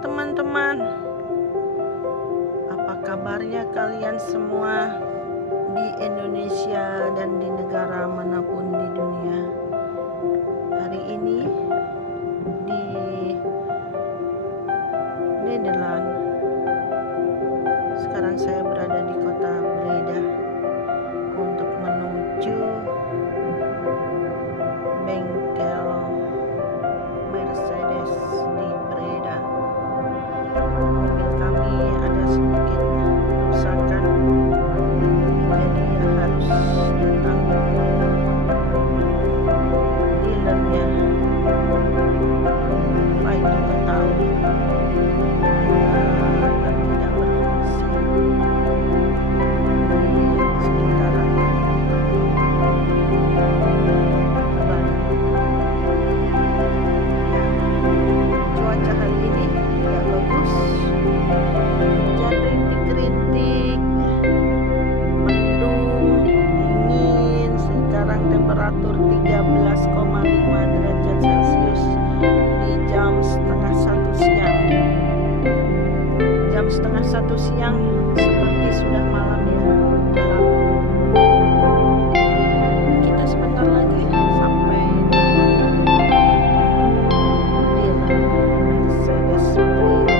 teman-teman, apa kabarnya kalian semua di Indonesia dan di negara manapun di dunia? Hari ini di Nederland, sekarang saya berada di kota Breda untuk menuju bengkel Mercedes di Breda. Mobil kami ada sedikit kerusakan, jadi harus datang ke dealernya. Apa itu ketahui agar tidak berfungsi di sekitarannya. Cuaca hari ini tidak bagus, hujan rintik-rintik, mendung, dingin. Sekarang temperatur 13,5 derajat Celcius di jam setengah 1 siang. Jam setengah 1 siang seperti sudah malam ya. Kita sebentar lagi sampai di Mercedes Breda.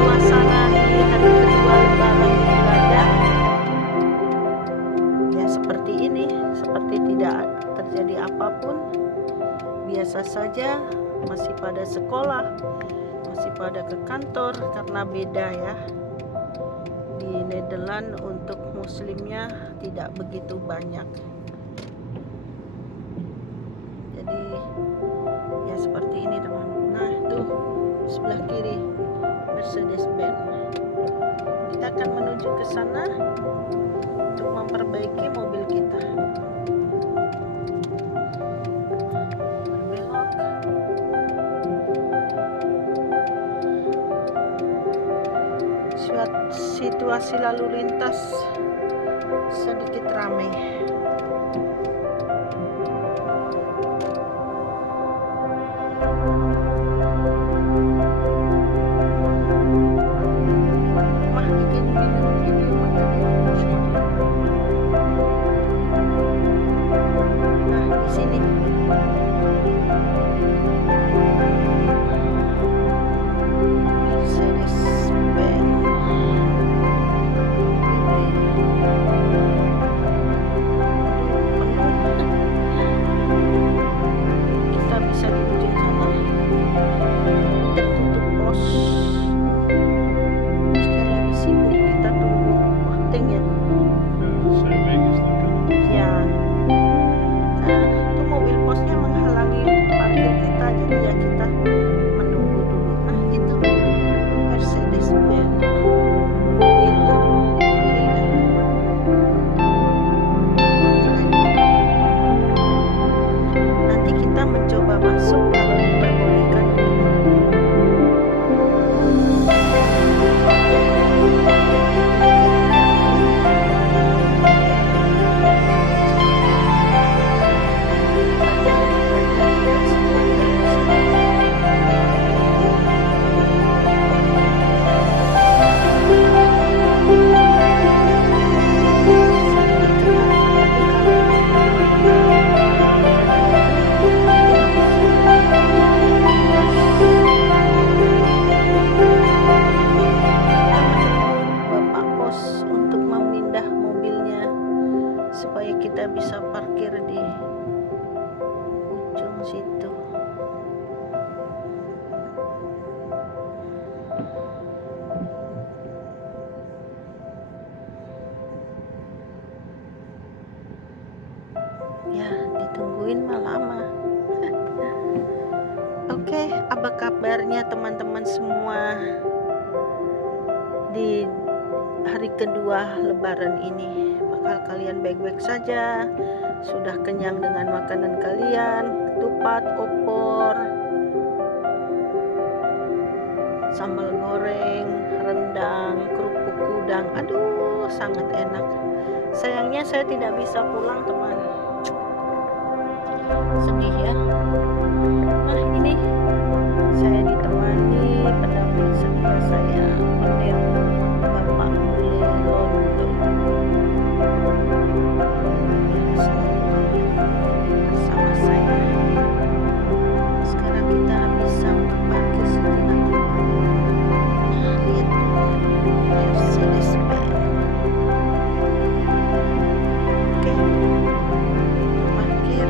Suasana di hari kedua lebaran ibadah ya seperti ini, seperti tidak terjadi apapun, biasa saja, masih pada sekolah, masih pada ke kantor, karena beda ya. Di Nederland untuk muslimnya tidak begitu banyak, jadi ya seperti ini teman. Nah tuh sebelah kiri Mercedes-Benz. Kita akan menuju ke sana untuk memperbaiki mobil kita. Berbelok. Situasi lalu lintas sedikit ramai. Mah bikin video nah di sini Mercedes-Benz. apa kabarnya teman-teman semua di hari kedua Lebaran ini? Apakah kalian baik-baik saja? Sudah kenyang dengan makanan kalian? Ketupat, opor, sambal goreng, rendang, kerupuk udang. Aduh, sangat enak. Sayangnya saya tidak bisa pulang, teman. Sedih ya. Nah, ini saya ditemani pendamping setia saya, Pendeta Bapak Bule Londo, yang selalu bersama saya. Sekarang kita bisa untuk parkir sejenak. Nah, lihat Mercedes-Benz. Oke, parkir.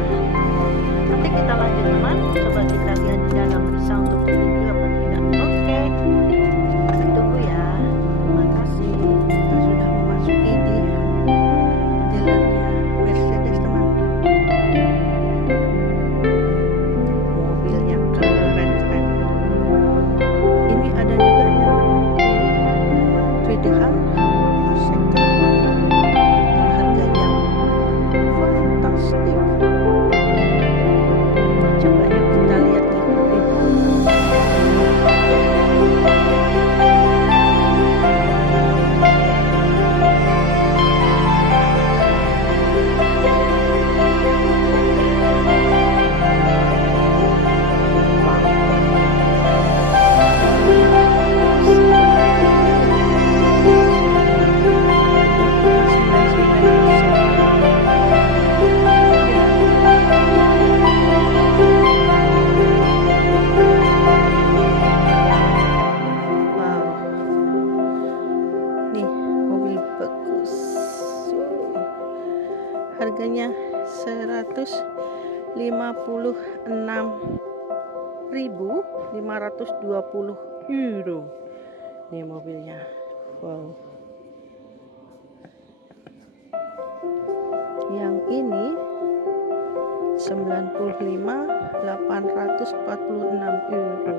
Nanti kita lanjut, teman. Coba kita lihat di dalam bisa untuk video apa tidak. Oke, kita tunggu ya. Terima kasih. Kita sudah memasuki di dealernya Mercedes, teman. Mobil yang keren-keren. Ini ada juga yang tweetan second dengan harga yang fantastik. Coba yuk kita lihat ikutin. Wow, nih mobil bagus. Harganya 156.520 euro. Nih mobilnya. Wow. Yang ini 95.846 euro.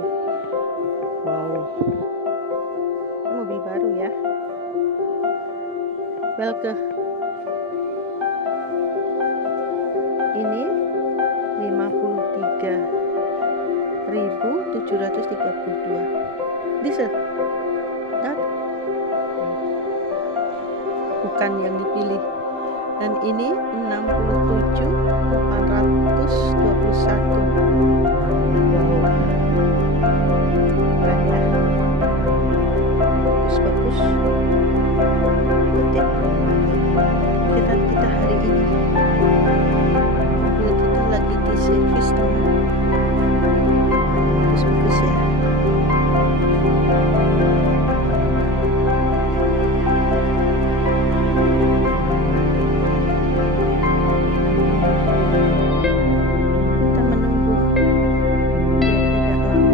Wow. Ini mobil baru ya. Welke. Ini 53.732. Diesel. Dan bukan yang dipilih. Dan ini 67.821. Wow. Keren ya. Bagus. Ikutin. Kita hari ini mobil kita lagi di servis, teman. Bagus ya. Kita menunggu biar tidak lama,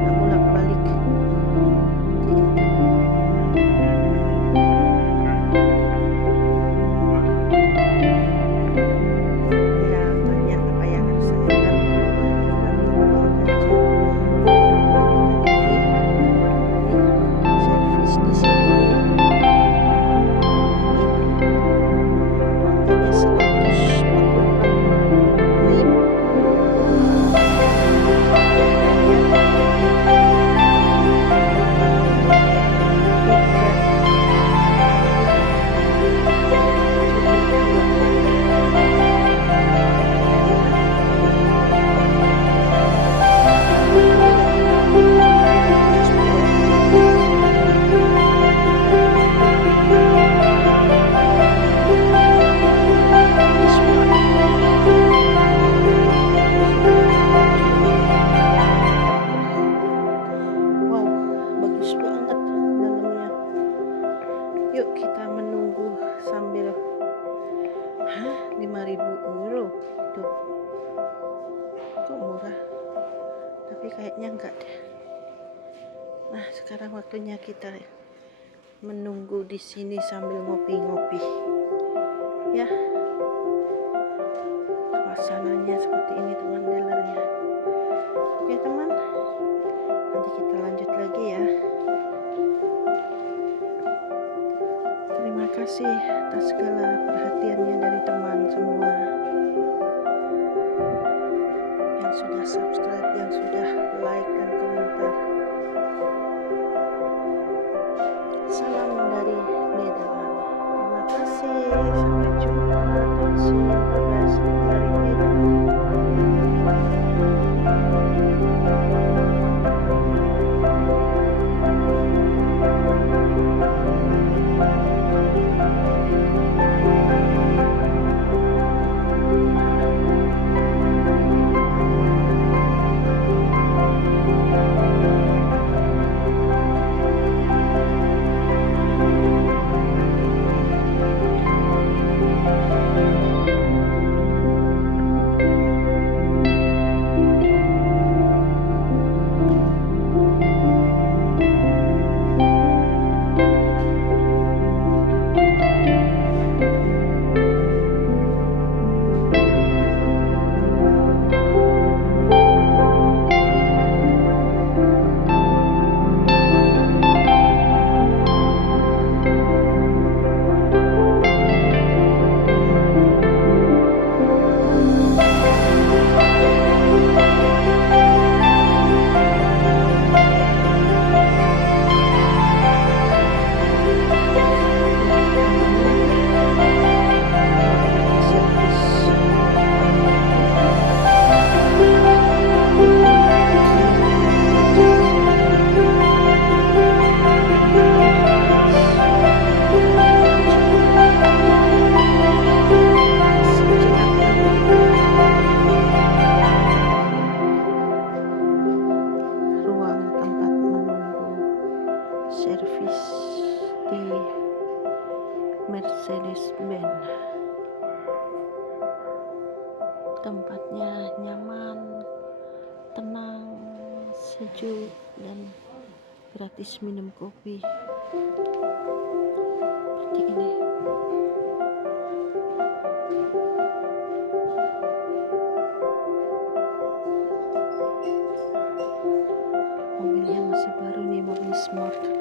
nggak bolak-balik. Ya, tanya apa yang harus saya lakukan. Servis di sini. Harganya 146.000. Wow, bagus banget dalamnya. Yuk kita menunggu sambil 5.000 euro. Tuh. Kok murah? Tapi kayaknya enggak deh. Nah, sekarang waktunya kita menunggu di sini sambil ngopi-ngopi. Ya. Suasananya seperti ini, teman, dealernya. Oke, teman. kasih atas segala perhatiannya dari teman semua yang sudah subscribe, yang sudah like dan komentar. Salam dari Medan. Terima kasih. Sampai jumpa. Dari Medan. Servis di Mercedes-Benz. Tempatnya nyaman, tenang, sejuk, dan gratis minum kopi seperti ini. Mobilnya masih baru nih, mobil Smart.